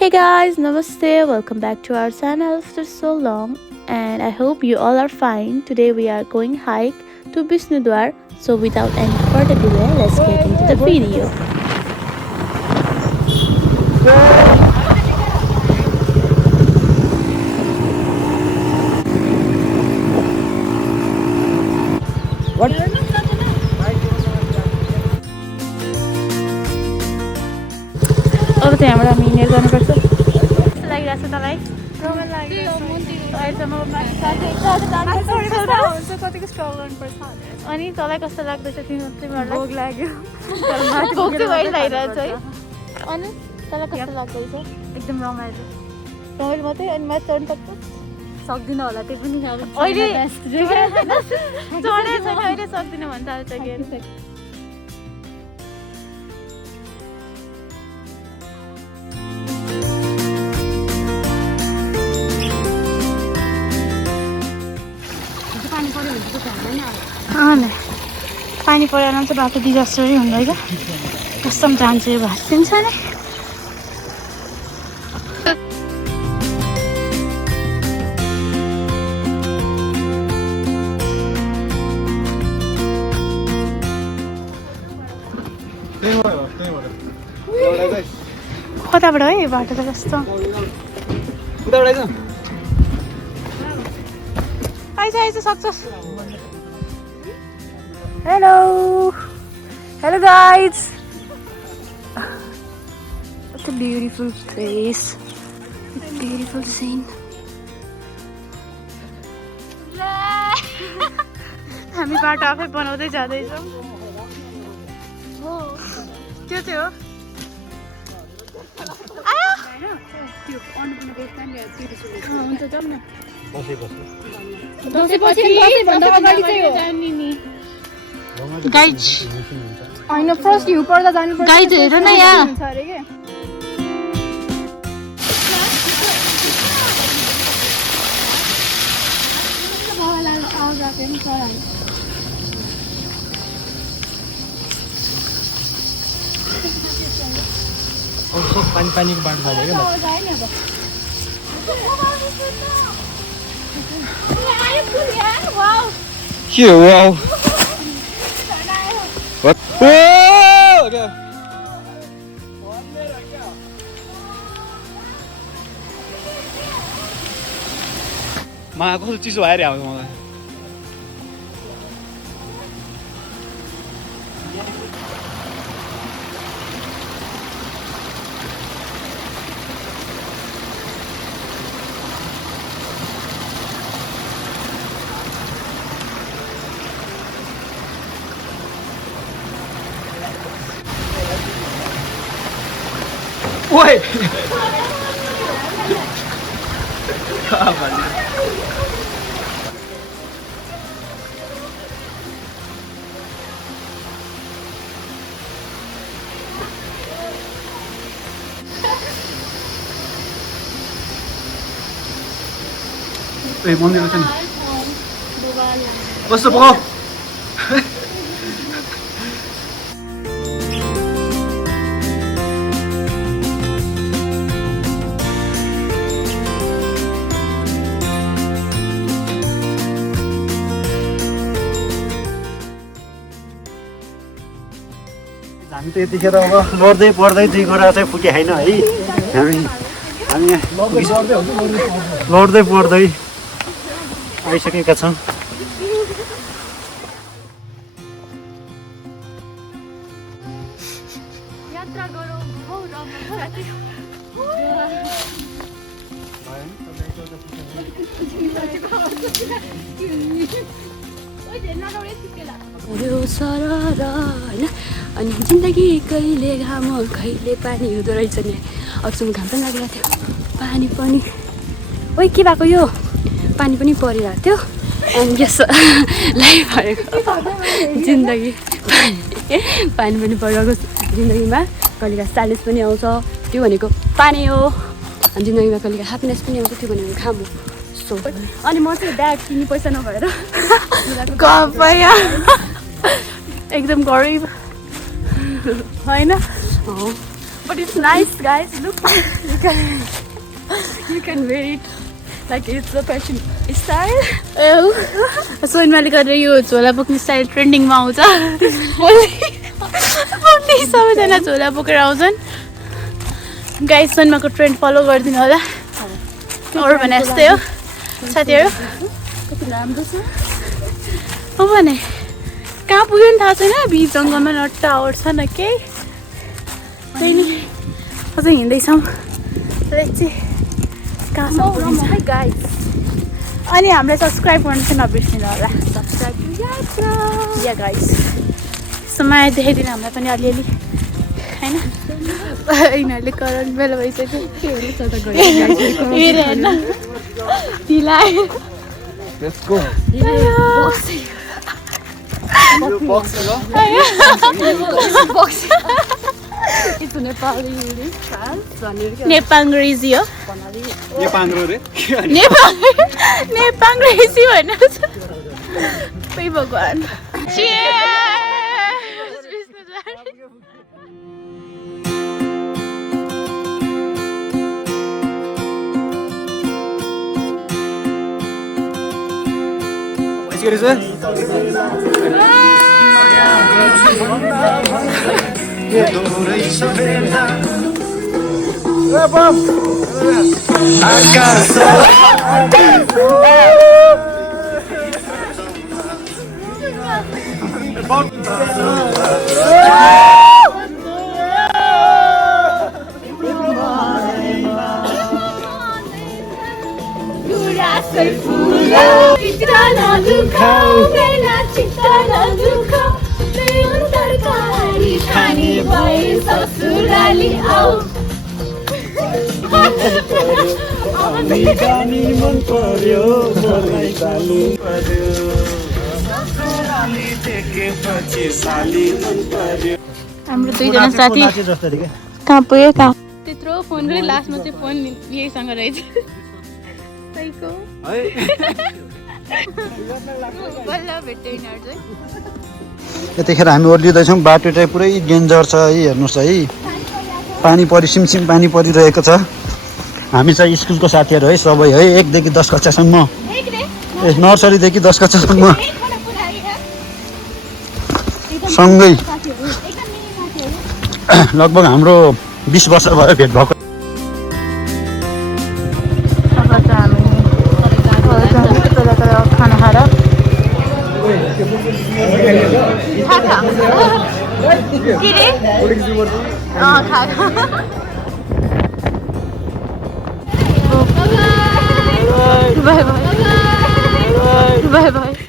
Hey guys, namaste. Welcome back to our channel after so long, and I hope you all are fine. Today we are going hike to Bishnudwar. So without any further delay, let's get into the video. What? अब चाहिँ हाम्रो हामी हिँडेर जानुपर्छ। कस्तो लागिरहेको छ तँलाई? अनि तँलाई कस्तो लाग्दैछ तिमीहरूलाई? भोक लाग्यो। भोक चाहिँ भइरहेछ है। अनि तँलाई कस्तो लाग्दैछ? एकदम रमाइलो रमाइलो मात्रै अनि माथि चढ्नु सक्छ? सक्दिनँ होला त्यो पनि अहिले चढेको छैन अहिले सक्दिनँ भन्छ हाल्छ के पानी परेन चाहिँ बाटो डिजास्टरै हुँदैन क्या कस्तो जान्छ यो भाँचिन्छ नि कताबाट है बाटो त कस्तो आइज आइज सक्छस् Hello guys. What a beautiful place. A beautiful scene. हामी बाटो आफै बनाउँदै जाँदैछौँ त्यो चाहिँ हो आयो त्यो अन्नपूर्ण हुन्छ जाउँ न दसैँपछि भन्दा अगाडि चाहिँ हो जान्ने नि गाइड हैन फर्स्ट हिउँ पर्दा जानुपर्छ गाइड हेर न यहाँ पानीको बाटो भयो के हो वाउ मा कस्तो चिसो भएर आउँछ मलाई ओए ए मन्दिर छ नि कस्तो पो हामी त यतिखेर अब लड्दै पढ्दै दुई गोरा चाहिँ फुके छैन है हामी लड्दै पढ्दै आइसकेका छौँ अनि जिन्दगी कहिले घाम कहिले पानी हुँदो रहेछ नि अक्सुम घाम पनि लागिरहेको थियो पानी पनि ओइ के भएको यो पानी पनि परिरहेको थियो अनि यस लाइफ भएको जिन्दगी पानी पनि परिरहेको जिन्दगीमा कहिलेका चालिस पनि आउँछ त्यो भनेको पानी हो अनि जिन्दगीमा कहिलेका ह्याप्पिनेस पनि आउँछ त्यो भनेको घाम हो सो अनि म चाहिँ ब्याग किन्ने पैसा नभएर एकदम गरिब होइन But it's nice, guys. Look, you can wear it like it's a fashion style. सोनमाले गरेर यो झोला बोक्ने स्टाइल ट्रेन्डिङमा आउँछ भोलि सबैजना झोला बोकेर आउँछन् गाइस सोनमाको ट्रेन्ड फलो गरिदिनु होला अरू भने यस्तै हो साथीहरू कति राम्रो छ हो भने कहाँ पुग्यो नि थाहा छैन बिच जङ्गलमा न टावर छ न केही त्यही नि अझै हिँड्दैछौँ कहाँसम्म पुगिन्छ Hi guys. अनि हामीलाई सब्सक्राइब गर्नु चाहिँ नबिर्सिनु होला Subscribe to Yatra. Yeah guys समय देखाइदिनु हामीलाई पनि अलिअलि होइन यिनीहरूले करेन्ट बेला भइसक्यो हेरे होइन ढिला आयो Let's go. It's Nepali France. नेपाङ्ग्रेजी हो यो पाङ्ग्रो रे नेपाङ्ग्रेजी होइन हे भगवान् Cheers! हाम्रो दुईजना साथी कहाँ पुग्यो कहाँ त्यत्रो फोन गरेँ लास्टमा चाहिँ फोन यहीसँग रहेछ सहीको बल्ल भेट्यो यिनीहरू चाहिँ यतिखेर हामी ओर्लिँदैछौँ बाटो चाहिँ पुरै डेन्जर छ है हेर्नुहोस् है पानी सिमसिम पानी परिरहेको छ हामी चाहिँ स्कुलको साथीहरू है सबै है 1 देखि 10 कक्षासम्म नर्सरीदेखि 10 कक्षासम्म सँगै लगभग हाम्रो 20 वर्ष भयो भेट भएको अब चाहिँ हामी खाना खाएर बाई बाई